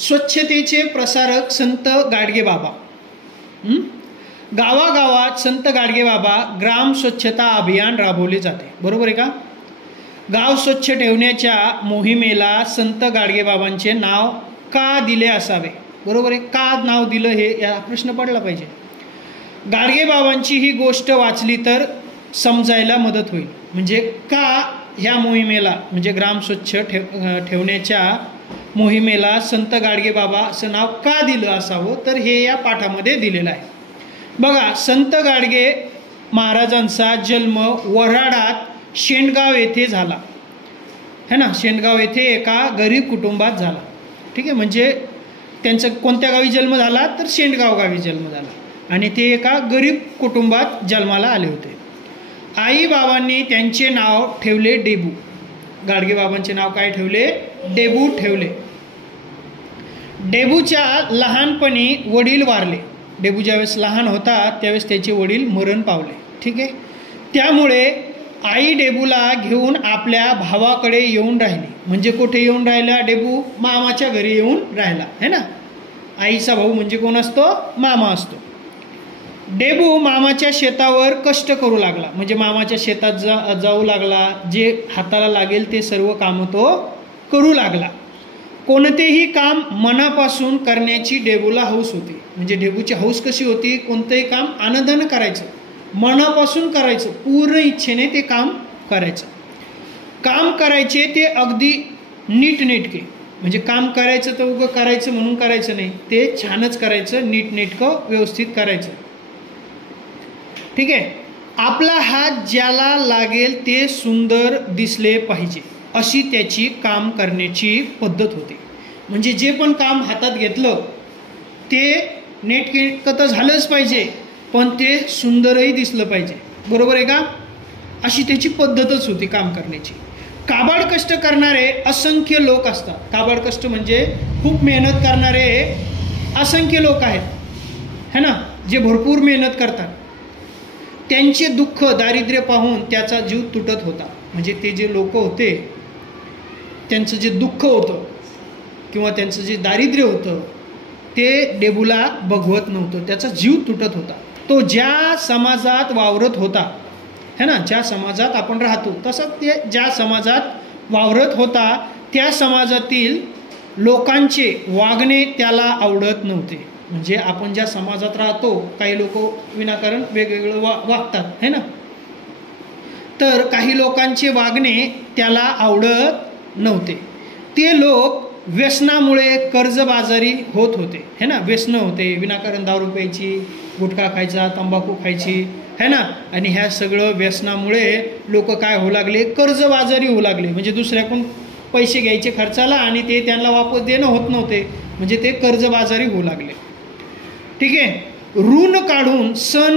स्वच्छतेचे प्रसारक संत गाडगेबाबा. गावागावात संत गाडगेबाबा ग्राम स्वच्छता अभियान राबवले जाते. बरोबर आहे का? गाव स्वच्छ ठेवण्याच्या मोहिमेला संत गाडगेबाबांचे नाव का दिले असावे? बरोबर आहे. का नाव दिलं हे या प्रश्न पडला पाहिजे. गाडगेबाबांची ही गोष्ट वाचली तर समजायला मदत होईल. म्हणजे का ह्या मोहिमेला, म्हणजे ग्राम स्वच्छ ठेवण्याच्या मोहिमेला संत गाडगेबाबा असं नाव का दिलं असावं, तर हे या पाठामध्ये दिलेलं आहे. बघा, संत गाडगे महाराजांचा जन्म वऱ्हाडात शेंडगाव येथे झाला है ना. शेंडगाव येथे एका गरीब कुटुंबात झाला. ठीक आहे. म्हणजे त्यांचा कोणत्या गावी जन्म झाला, तर शेंडगाव गावी जन्म झाला आणि ते एका गरीब कुटुंबात जन्माला आले होते. आई बाबांनी त्यांचे नाव ठेवले डेबू. गाडगेबाबांचे नाव काय ठेवले? डेबू ठेवले. डेबूच्या लहानपणी वडील वारले. डेबू ज्यावेळेस लहान होता त्यावेळेस त्याचे वडील मरण पावले. ठीक आहे. त्यामुळे आई डेबूला घेऊन आपल्या भावाकडे येऊन राहिली. म्हणजे कुठे येऊन राहिला डेबू? मामाच्या घरी येऊन राहिला है ना. आईचा भाऊ म्हणजे कोण असतो? मामा असतो. डेबू मामाच्या शेतावर कष्ट करू लागला. म्हणजे मामाच्या शेतात जाऊ लागला. जे हाताला लागेल ते सर्व काम तो करू लागला. कोणतेही काम मनापासून करण्याची डेबूला हौस होती. म्हणजे डेबूची हौस कशी होती? कोणतंही काम आनंदानं करायचं, मनापासून करायचं, पूर्ण इच्छेने ते काम करायचं. काम करायचे ते अगदी नीटनेटके. म्हणजे काम करायचं तर उगं करायचं म्हणून करायचं नाही, ते छानच करायचं, नीटनेटकं व्यवस्थित करायचं. ठीक आहे. आपला हात ज्याला लागेल ते सुंदर दिसले पाहिजे अशी त्याची काम करण्याची पद्धत होती. म्हणजे जे पण काम हातात घेतलं ते नेटकेटकं तर झालंच पाहिजे, पण ते सुंदरही दिसलं पाहिजे. बरोबर आहे का? अशी त्याची पद्धतच होती काम करण्याची. काबाड कष्ट करणारे असंख्य लोक असतात. काबाड कष्ट म्हणजे खूप मेहनत करणारे असंख्य लोक आहेत है ना, जे भरपूर मेहनत करतात. त्यांचे दुःख दारिद्र्य पाहून त्याचा जीव तुटत होता. म्हणजे ते जे लोक होते त्यांचं जे दुःख होतं किंवा त्यांचं जे दारिद्र्य होतं ते डेबूला बघवत नव्हतं, त्याचा जीव तुटत होता. तो ज्या समाजात वावरत होता है ना, ज्या समाजात आपण राहतो तसंच ते ज्या समाजात वावरत होता त्या समाजातील लोकांचे वागणे त्याला आवडत नव्हते. म्हणजे आपण ज्या समाजात राहतो काही लोक विनाकारण वेगवेगळं वागतात है ना, तर काही लोकांचे वागणे त्याला आवडत नव्हते. ते लोक व्यसनामुळे कर्जबाजारी होत होते है ना. व्यसनं होते, विनाकारण दारू प्यायची, गुटखा खायचा, तंबाखू खायची है ना. आणि ह्या सगळं व्यसनामुळे लोक काय होऊ लागले? कर्जबाजारी होऊ लागले. म्हणजे दुसऱ्याकडून पैसे घ्यायचे खर्चाला आणि ते त्यांना वापस देणं होत नव्हते, म्हणजे ते कर्जबाजारी होऊ लागले. ठीक आहे. ऋण काढून सण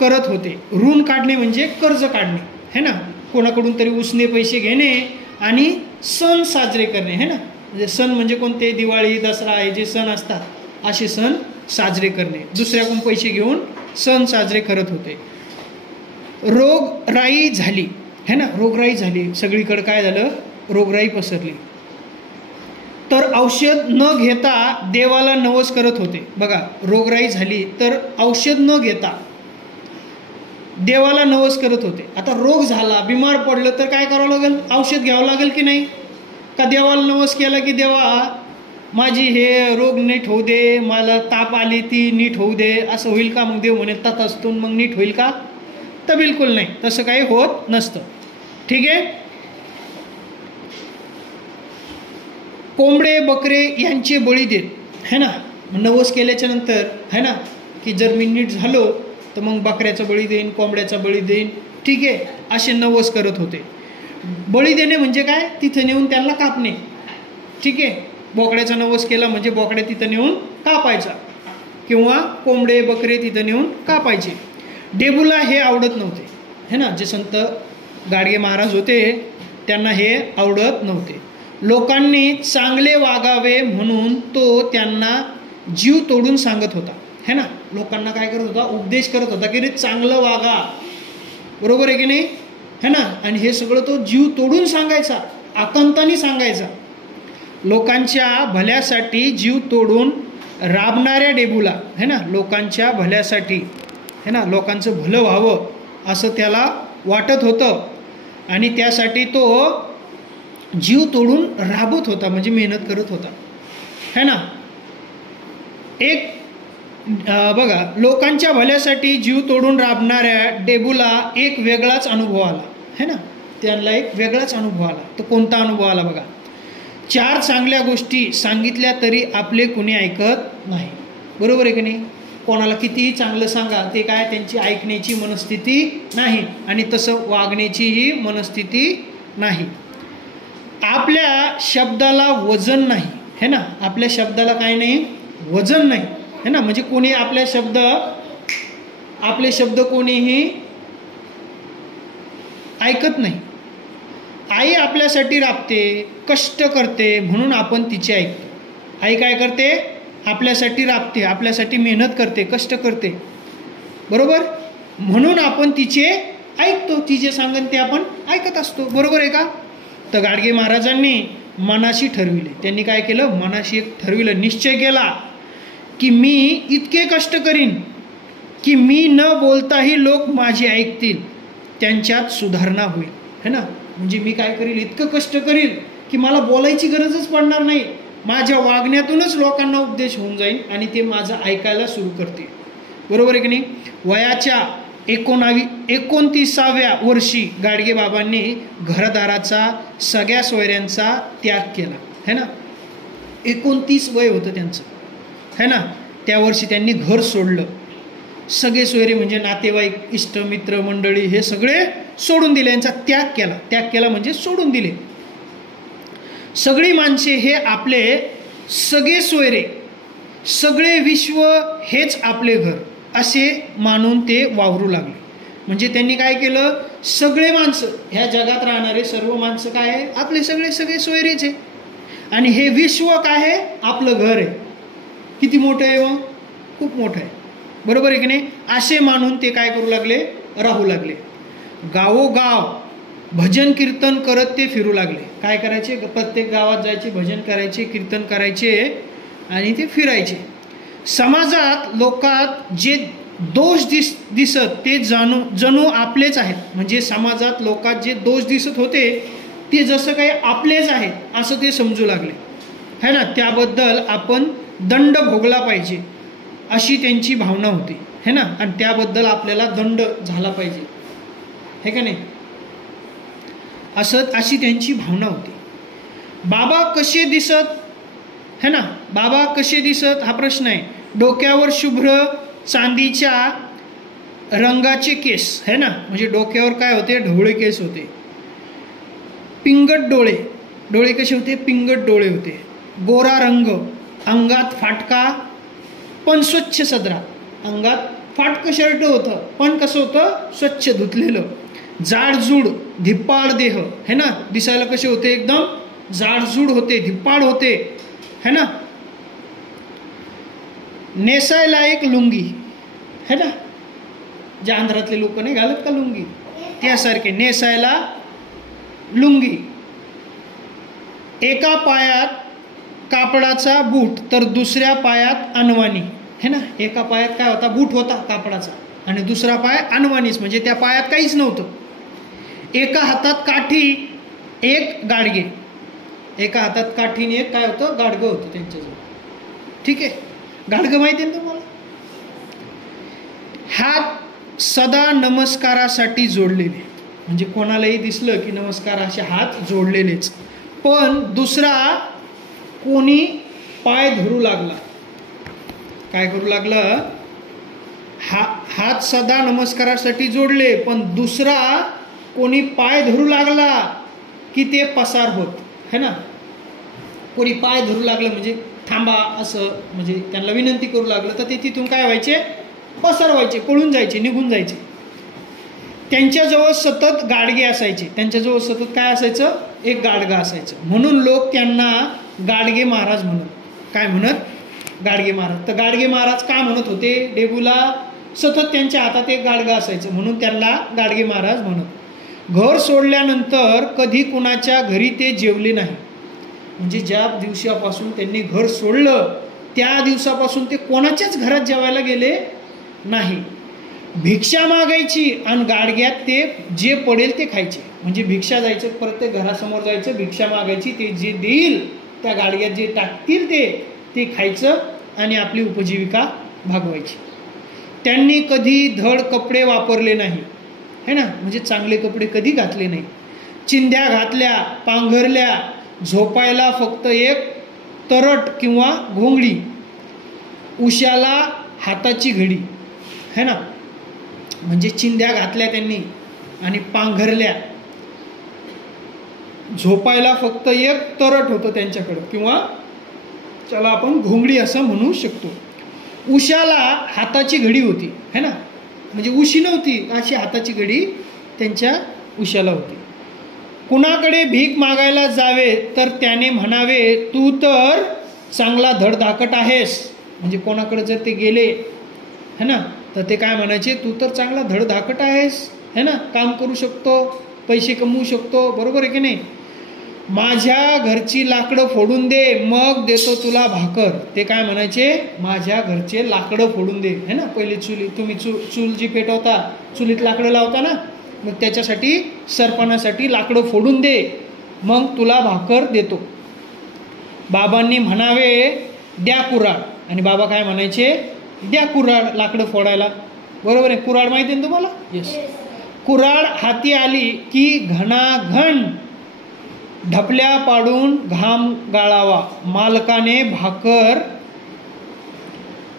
करत होते. ऋण काढणे म्हणजे कर्ज काढणे है ना. कोणाकडून तरी उसने पैसे घेणे आणि सण साजरे करणे है ना. म्हणजे सण म्हणजे कोणते? दिवाळी, दसरा हे जे सण असतात असे सण साजरे करणे. दुसऱ्याकडून पैसे घेऊन सण साजरे करत होते. रोगराई झाली है ना. रोगराई झाली सगळीकडे. काय झालं? रोगराई पसरली. तर औषध न घेता देवाला नवस करत होते. बघा, रोगराई झाली तर औषध न घेता देवाला नवस करत होते. आता रोग झाला, बिमार पडलं तर काय करावं लागेल? औषध घ्यावं लागेल की नाही? का देवाला नवस केला की देवा माझी हे रोग नीट होऊ दे, मला ताप आली ती नीट होऊ दे, असं होईल का? मग देव म्हणे तथास्तु, मग नीट होईल का? तर बिलकुल नाही, तसं काही होत नसतं. ठीक आहे. कोंबडे बकरे यांचे बळी देत है ना. नवस केल्याच्या नंतर है ना की जर मी नीट झालो तर मग बकऱ्याचा बळी देईन, कोंबड्याचा बळी देईन. ठीक आहे. असे नवस करत होते. बळी देणे म्हणजे काय? तिथं नेऊन त्यांना कापणे. ठीक आहे. बोकड्याचा नवस केला म्हणजे बोकड्या तिथं नेऊन कापायचा किंवा कोंबडे बकरे तिथं नेऊन कापायचे. डेबूला हे आवडत नव्हते है ना. जे संत गाडगे महाराज होते त्यांना हे आवडत नव्हते. लोकांनी चांगले वागावे म्हणून तो त्यांना जीव तोडून सांगत होता है ना. लोकांना काय करत होता? उपदेश करत होता की रे चांगलं वागा. बरोबर आहे की नाही है ना. आणि हे सगळं तो जीव तोडून सांगायचा, आकांताने सांगायचा. लोकांच्या भल्यासाठी जीव तोडून राबणाऱ्या डेबूला है ना, लोकांच्या भल्यासाठी है ना, लोकांचं भलं व्हावं असं त्याला वाटत होतं आणि त्यासाठी तो जीव तोडून राबत होता, म्हणजे मेहनत करत होता है ना. एक बघा, लोकांच्या भल्यासाठी जीव तोडून राबणाऱ्या डेबूला एक वेगळाच अनुभव आला है ना, त्यांना एक वेगळाच अनुभव आला. तो कोणता अनुभव आला बघा. 4 चांगल्या गोष्टी सांगितल्या तरी आपले कुणी ऐकत नाही. बरोबर आहे की नाही. कोणाला कितीही चांगलं सांगा ते काय, त्यांची ऐकण्याची मनस्थिती नाही आणि तसं वागण्याचीही मनस्थिती नाही. आपल्या शब्दाला वजन नाही है ना, आपल्या शब्दाला काय नाही, वजन नाही है ना. म्हणजे कोणी आपले शब्द कोणीही ऐकत नाही. आई आपल्यासाठी राबते, कष्ट करते, म्हणून आपण तिचे ऐकतो. आई काय करते, आपल्यासाठी राबते, आपल्यासाठी मेहनत करते, कष्ट करते, बरोबर, म्हणून आपण तिचे ऐकतो. ती जे सांगेन ते आपण ऐकत असतो. बरोबर आहे का. तर गाडगे महाराजांनी मनाशी ठरविले. त्यांनी काय केलं, मनाशी एक ठरविलं, निश्चय केला की मी इतके कष्ट करीन की मी न बोलताही लोक माझे ऐकतील, त्यांच्यात सुधारणा होईल है ना. म्हणजे मी काय करील, इतकं कष्ट करील की मला बोलायची गरजच पडणार नाही, माझ्या वागण्यातूनच लोकांना उपदेश होऊन जाईल आणि ते माझं ऐकायला सुरू करतील. बरोबर आहे की नाही. वयाच्या 29व्या वर्षी गाडगे बाबांनी घरदाराचा, सगळ्या सोयऱ्यांचा त्याग केला है ना. 29 वय होतं त्यांचं है ना. त्या वर्षी त्यांनी घर सोडलं. सगळे सोयरे म्हणजे नातेवाईक, इष्ट मित्र मंडळी हे सगळे सोडून दिले, यांचा त्याग केला. त्याग केला म्हणजे सोडून दिले. सगळी माणसे हे आपले, सगळे सोयरे, सगळे विश्व हेच आपले घर असे मानून ते वावरू लागले. म्हणजे त्यांनी काय केलं, सगळे माणसं, ह्या जगात राहणारे सर्व माणसं काय आहे, आपले सगळे सोयरेच आहे आणि हे विश्व काय आहे, आपलं घर आहे. किती मोठं आहे मग, खूप मोठं आहे. बरोबर आहे की नाही. असे मानून ते काय करू लागले, राहू लागले. गावोगाव भजन कीर्तन करत ते फिरू लागले. काय करायचे, प्रत्येक गावात जायचे, भजन करायचे, कीर्तन करायचे आणि ते फिरायचे. समाजात लोकात जे दोष दिसत ते जणू आपलेच आहेत. म्हणजे समाजात लोकात जे दोष दिसत होते ते जसं काही आपलेच आहेत असं ते समजू लागले है ना. त्याबद्दल आपण दंड भोगला पाहिजे अशी त्यांची भावना होती है ना. आणि त्याबद्दल आपल्याला दंड झाला पाहिजे हे का नाही, अशी त्यांची भावना होती. बाबा कसे दिसत है ना, बाबा कसे दिसत हा प्रश्न आहे. डोक्यावर शुभ्र चांदीच्या रंगाचे केस है ना, म्हणजे डोक्यावर काय होते, ढवळे केस होते. पिंगट डोळे, डोळे कसे होते, पिंगट डोळे होते. गोरा रंग, अंगात फाटका पण स्वच्छ सदरा. अंगात फाटकं शर्ट होतं पण कसं होतं, स्वच्छ धुतलेलं. जाडजूड धिप्पाड देह है ना, दिसायला कसे होते, एकदम जाडजूड होते, धिप्पाड होते है ना. नेसायला एक लुंगी है ना, ज्या आंध्रातले लोक नाही घालत का लुंगी, त्यासारखे नेसायला लुंगी. एका पायात कापडाचा बूट तर दुसऱ्या पायात अनवाणी है ना. एका पायात काय होता, बूट होता कापडाचा आणि दुसरा पाय अनवाणीच, म्हणजे त्या पायात काहीच नव्हतं. एका हातात काठी, एक गाडगे. एका हातात काठीने एक काय होतं, गाडगं होतं त्यांच्याजवळ. ठीक आहे, गाडगं माहिती आहे ना तुम्हाला. हात सदा नमस्कारासाठी जोडलेले, म्हणजे कोणालाही दिसलं की नमस्कार असे हात जोडलेलेच. पण दुसरा कोणी पाय धरू लागला, काय करू लागलं, हात सदा नमस्कारासाठी जोडले पण दुसरा कोणी पाय धरू लागला की ते पसार होत है ना. कोणी पाय धरू लागलं म्हणजे थांबा असं, म्हणजे त्यांना विनंती करू लागलं तर ते तिथून काय व्हायचे, पसार व्हायचे, पळून जायचे, निघून जायचे. त्यांच्याजवळ सतत गाडगे असायचे, त्यांच्याजवळ सतत काय असायचं, एक गाडगा असायचं. म्हणून लोक त्यांना गाडगे महाराज म्हणत. काय म्हणत, गाडगे महाराज. तर गाडगे महाराज का म्हणत होते, डेबूला सतत त्यांच्या हातात एक गाडगा असायचं म्हणून त्यांना गाडगे महाराज म्हणत. घर सोडल्यानंतर कधी कुणाच्या घरी ते जेवले नाही. म्हणजे ज्या दिवसापासून त्यांनी घर सोडलं त्या दिवसापासून ते कोणाच्याच घरात जेवायला गेले नाही. भिक्षा मागायची आणि गाडग्यात ते जे पडेल ते खायचे. म्हणजे भिक्षा जायचं, प्रत्येक घरासमोर जायचं, भिक्षा मागायची, ते जे देईल त्या गाडग्यात जे टाकतील ते खायचं आणि आपली उपजीविका भागवायची. त्यांनी कधी धड कपडे वापरले नाही, है ना, म्हणजे चांगले कपडे कधी घातले नाही. चिंध्या घातल्या, पांघरल्या, झोपायला फक्त एक तरट किंवा घोंगडी, उशाला हाताची घडी, है ना, म्हणजे चिंध्या घातल्या त्यांनी आणि पांघरल्या. झोपायला फक्त एक तरट होतं त्यांच्याकडं किंवा त्याला आपण घोंगडी असं म्हणू शकतो. उशाला हाताची घडी होती, है ना, म्हणजे उशी नव्हती, अशी हाताची घडी त्यांच्या उशाला होती. कुणाकडे भीक मागायला जावे तर त्याने म्हणावे तू तर चांगला धडधाकट आहेस. म्हणजे कोणाकडे जर ते गेले, है ना, तर ते काय म्हणायचे, तू तर चांगला धडधाकट आहेस, है ना, काम करू शकतो, पैसे कमवू शकतो, बरोबर आहे की नाही. माझ्या घरची लाकडं फोडून दे मग देतो तुला भाकर. ते काय म्हणायचे, माझ्या घरचे लाकडं फोडून दे, है ना. पहिले तुम्ही चूल जी पेटवता, चुलीत लाकडं लावता ना, मग त्याच्यासाठी सरपणासाठी लाकडं फोडून दे मग तुला भाकर देतो. बाबांनी म्हणावे द्या कुऱ्हाड, आणि बाबा काय म्हणायचे, द्या कुऱ्हाड लाकडं फोडायला. बरोबर आहे, कुऱ्हाड माहिती आहे ना तुम्हाला. येस. कुऱ्हाड हाती आली की घणाघण ढपल्या पाडून घाम गाळावा. मालकाने भाकर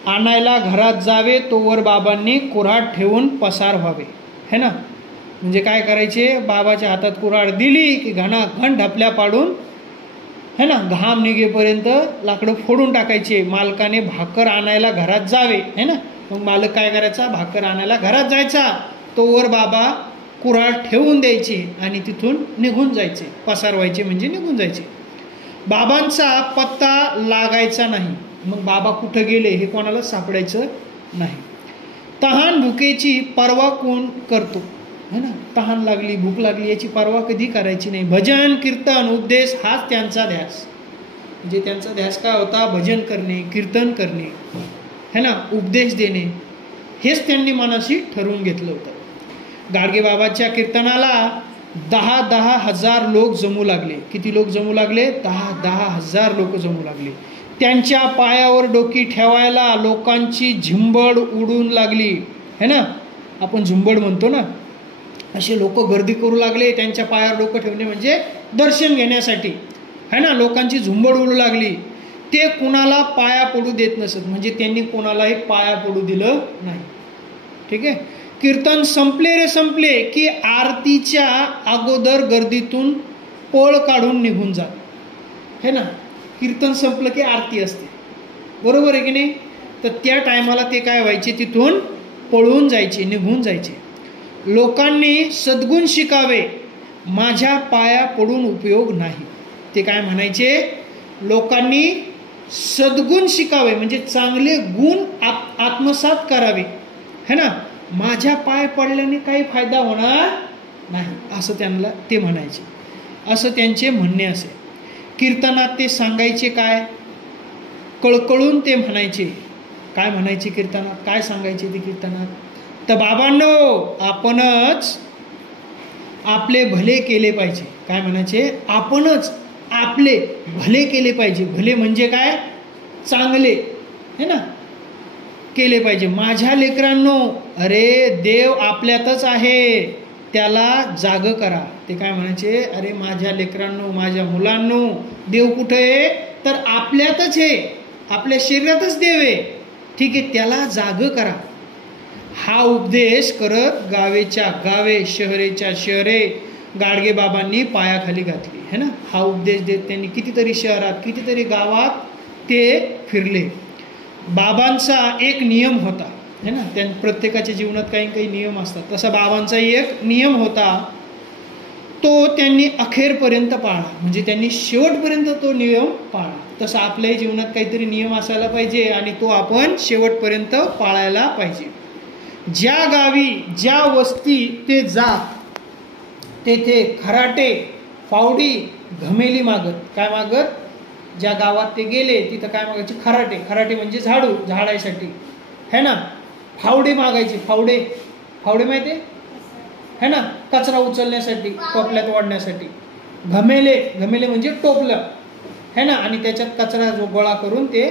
आणायला घरात जावे तोवर बाबांनी कुऱ्हाड ठेवून पसार व्हावे, है ना. म्हणजे काय करायचे, बाबाच्या हातात कुऱ्हाड दिली की घणाघण ढपल्या पाडून, है ना, घाम निघेपर्यंत लाकडं फोडून टाकायचे. मालकाने भाकर आणायला घरात जावे, है ना, मग मालक काय करायचा, भाकर आणायला घरात जायचा, तोवर बाबा कुऱ्हाड ठेवून द्यायचे आणि तिथून निघून जायचे. पसार व्हायचे म्हणजे निघून जायचे. बाबांचा पत्ता लागायचा नाही. मग बाबा कुठं गेले हे कोणाला सापडायचं नाही. तहान भुकेची पर्वा कोण करतो, है ना. तहान लागली, भूक लागली याची पर्वा कधी करायची नाही. भजन कीर्तन उपदेश हाच त्यांचा ध्यास. म्हणजे त्यांचा ध्यास काय होता, भजन करणे, कीर्तन करणे, है ना, उपदेश देणे, हेच त्यांनी मनाशी ठरवून घेतलं होतं. गाडगे बाबाच्या कीर्तनाला 10,000 हजार लोक जमू लागले. किती लोक जमू लागले, 10,000 हजार लोक जमू लागले. त्यांच्या पायावर डोकी ठेवायला लोकांची झुंबड उडून लागली, है ना, आपण झुंबड म्हणतो ना, असे लोक गर्दी करू लागले. त्यांच्या पायावर डोकं ठेवणे म्हणजे दर्शन घेण्यासाठी, है ना, लोकांची झुंबड उडू लागली. ते कुणाला पाया पडू देत नसत, म्हणजे त्यांनी कोणालाही पाया पडू दिलं नाही. ठीक आहे. कीर्तन संपले रे संपले की आरतीच्या अगोदर गर्दीतून पळ काढून निघून जात, है ना. कीर्तन संपलं की आरती असते, बरोबर आहे की नाही. तर त्या टायमाला ते काय व्हायचे, तिथून पळून जायचे, निघून जायचे. लोकांनी सद्गुण शिकावे, माझ्या पाया पडून उपयोग नाही. ते काय म्हणायचे, लोकांनी सद्गुण शिकावे म्हणजे चांगले गुण आत्मसात करावे, है ना, माझ्या पाय पडल्याने काही फायदा होणार नाही, असं त्यांना ते म्हणायचे. असं त्यांचे म्हणणे असे. कीर्तनात ते सांगायचे काय, कळकळून ते म्हणायचे. काय म्हणायचे कीर्तनात, काय सांगायचे ते कीर्तनात, तर बाबांनो आपणच आपले भले केले पाहिजे. काय म्हणायचे, आपणच आपले भले केले पाहिजे. भले म्हणजे काय, चांगले, है ना, केले पाहिजे. माझ्या लेकरांनो, अरे देव आपल्यातच आहे, त्याला जाग करा. ते काय म्हणायचे, अरे माझ्या लेकरांनो, माझ्या मुलांनो, देव कुठे आहे, तर आपल्यातच आहे, आपल्या शरीरातच देव आहे, ठीक आहे, त्याला जाग करा. हा उपदेश करत गावेच्या गावे, शहरेच्या शहरे गाडगे बाबांनी पायाखाली घातली, है ना. हा उपदेश देत त्यांनी कितीतरी शहरात, कितीतरी गावात ते फिरले. बाबांचा एक नियम होता, है ना, प्रत्येकाच्या जीवनात काही काही नियम असतात. तसा बाबांचा एक नियम होता, तो त्यांनी अखेरपर्यंत पाळला. म्हणजे त्यांनी शेवटपर्यंत तो नियम पाळला. तसा आपल्याही जीवनात काहीतरी नियम असायला पाहिजे आणि तो आपण शेवटपर्यंत पाळायला पाहिजे. ज्या गावी, ज्या वस्ती ते जात, तेथे खराटे, फावडी, घमेली मागत. काय मागत, ज्या गावात ते गेले तिथं काय मागायचे? खराटे. खराटे म्हणजे झाडू, झाडायसाठी है ना. फावडे मागायचे. फावडे, फावडे माहिती है ना, कचरा उचलण्यासाठी, टोपल्यात वाढण्यासाठी. घमेले, घमेले म्हणजे टोपलं है ना, आणि त्याच्यात कचरा जो गोळा करून ते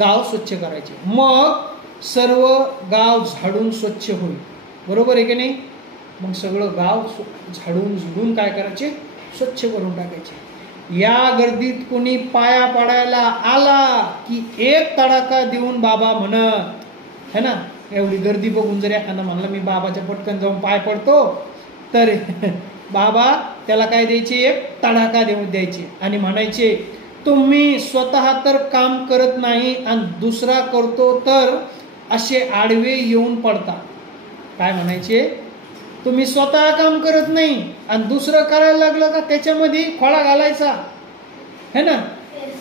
गाव स्वच्छ करायचे. मग सर्व गाव झाडून स्वच्छ होईल. बरोबर आहे की नाही? मग सगळं गाव झाडून झुडून काय करायचे? स्वच्छ करून टाकायचे. या गर्दीत कोणी पाया पडायला आला की एक तडाखा देऊन बाबा म्हणत है ना. एवढी गर्दी बघून जर एखादा म्हणला मी बाबाच्या पटकन जाऊन पाय पडतो, तर बाबा त्याला काय द्यायचे? एक तडाखा देऊन द्यायचे आणि म्हणायचे तुम्ही स्वतः तर काम करत नाही आणि दुसरा करतो तर असे आडवे येऊन पडता. काय म्हणायचे? तुम्ही स्वतः काम करत नाही आणि दुसरं करायला लागलं का त्याच्यामध्ये खोळा घालायचा है ना,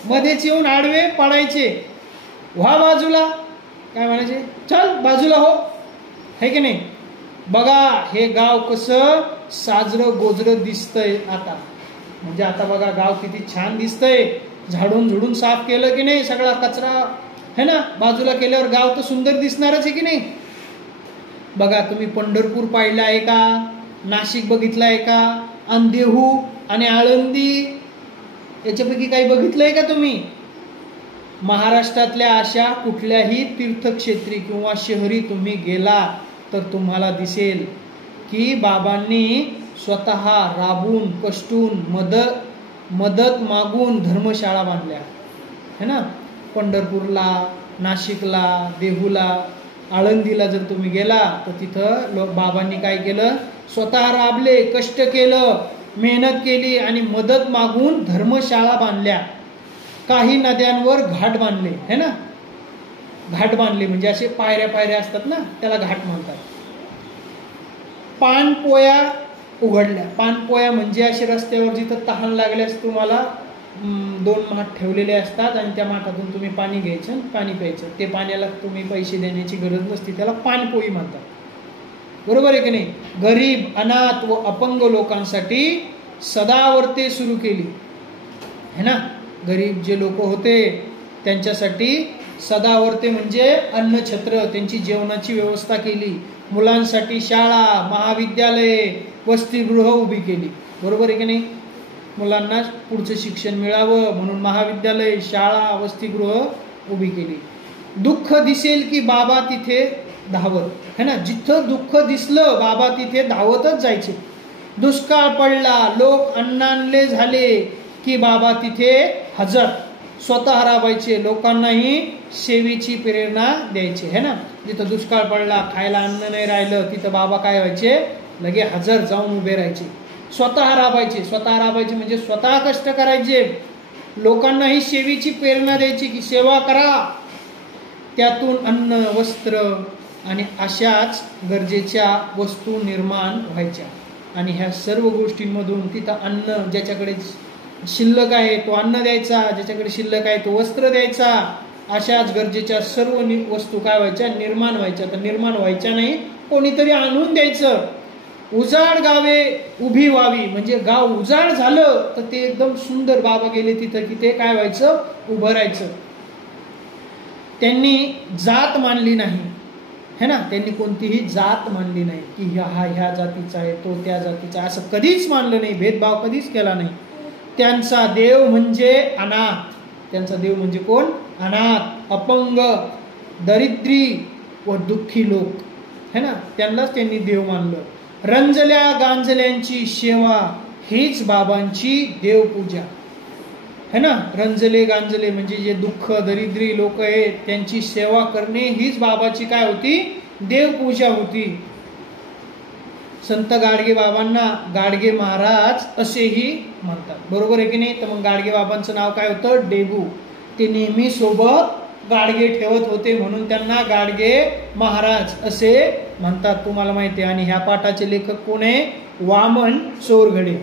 मध्येच येऊन आडवे पडायचे. व्हा बाजूला. काय म्हणायचे? चल बाजूला हो, है की नाही. बघा हे गाव कसं साजरं गोजरं दिसतंय आता. म्हणजे आता बघा गाव किती छान दिसतंय. झाडून झुडून साफ केलं की नाही, सगळा कचरा है ना बाजूला केल्यावर गाव तर सुंदर दिसणारच आहे की नाही. बघा तुम्ही पंढरपूर पाहिलं आहे का? नाशिक बघितलं आहे का? आणि देहू आणि आळंदी याच्यापैकी काही बघितलंय का तुम्ही? महाराष्ट्रातल्या अशा कुठल्याही तीर्थक्षेत्री किंवा शहरी तुम्ही गेला तर तुम्हाला दिसेल की बाबांनी स्वतः राबून कष्टून मदत मागून धर्मशाळा बांधल्या है ना. पंढरपूरला, नाशिकला, देहूला, आळंदीला जर तुम्ही गेला तर तिथं बाबांनी काय केलं? स्वतः राबले, कष्ट केलं, मेहनत केली आणि मदत मागून धर्मशाळा बांधल्या. काही नद्यांवर घाट बांधले है ना. घाट बांधले म्हणजे असे पायऱ्या पायऱ्या असतात ना, त्याला घाट म्हणतात. पानपोया उघडल्या. पानपोया म्हणजे असे रस्त्यावर जिथं तहान लागल्यास तुम्हाला 2 माठ ठेवलेले असतात आणि त्या माठातून तुम्ही पाणी घ्यायचं, पाणी प्यायचं. ते पाण्याला तुम्ही पैसे देण्याची गरज नसते, त्याला पानपोई म्हणतात. बरोबर आहे की नाही. गरीब, अनाथ व अपंग लोकांसाठी सदावर्ते सुरू केली है ना. गरीब जे लोक होते त्यांच्यासाठी सदावर्ते म्हणजे अन्नछत्र, त्यांची जेवणाची व्यवस्था केली. मुलांसाठी शाळा, महाविद्यालये, वसतिगृह उभी केली. बरोबर आहे की नाही. मुलांना पुढचं शिक्षण मिळावं म्हणून महाविद्यालय, शाळा, वसतिगृह उभी केली. दुःख दिसेल की बाबा तिथे धावत है ना. जिथं दुःख दिसलं बाबा तिथे धावतच जायचे. दुष्काळ पडला, लोक अन्नानले झाले की बाबा तिथे हजर, स्वतः राबायचे, लोकांनाही सेवेची प्रेरणा द्यायचे है ना. जिथं दुष्काळ पडला, खायला अन्न नाही राहिलं, तिथं बाबा काय व्हायचे? लगे हजर जाऊन उभे राहायचे. स्वतः राबायचे. स्वतः राबायचे म्हणजे स्वतः कष्ट करायचे, लोकांनाही सेवेची प्रेरणा द्यायची की सेवा करा. त्यातून अन्न, वस्त्र आणि अशाच गरजेच्या वस्तू निर्माण व्हायच्या. आणि ह्या सर्व गोष्टींमधून तिथं अन्न, ज्याच्याकडे शिल्लक आहे तो अन्न द्यायचा, ज्याच्याकडे शिल्लक आहे तो वस्त्र द्यायचा. अशाच गरजेच्या सर्व वस्तू काय व्हायच्या? निर्माण व्हायच्या. तर निर्माण व्हायच्या नाही, कोणीतरी आणून द्यायचं. उजाड गावे उभी व्हावी म्हणजे गाव उजाड झालं तर ते एकदम सुंदर. बाबा गेले तिथं की ते काय व्हायचं? उभं राहायचं. त्यांनी जात मानली नाही है ना. त्यांनी कोणतीही जात मानली नाही की हा ह्या जातीचा आहे, तो त्या जातीचा, असं कधीच मानलं नाही. भेदभाव कधीच केला नाही. त्यांचा देव म्हणजे अनाथ. त्यांचा देव म्हणजे कोण? अनाथ, अपंग, दरिद्री व दुःखी लोक है ना. त्यांनाच त्यांनी देव मानलं. रंजल्या गांजल्यांची सेवा हीच बाबांची देवपूजा है ना. रंजले गांजले म्हणजे जे दुःख दरिद्री लोक आहेत त्यांची सेवा करणे हीच बाबाची काय होती? देवपूजा होती. संत गाडगे बाबांना गाडगे महाराज असेही म्हणतात. बरोबर आहे की नाही. तर मग गाडगे बाबांचं नाव काय होतं? डेबू. ते नेहमी सोबत गाडगे ठेवत होते म्हणून त्यांना गाडगे महाराज असे म्हणतात. तुम्हाला माहिती आहे. आणि ह्या पाठाचे लेखक कोण आहे? वामन चोरघडे.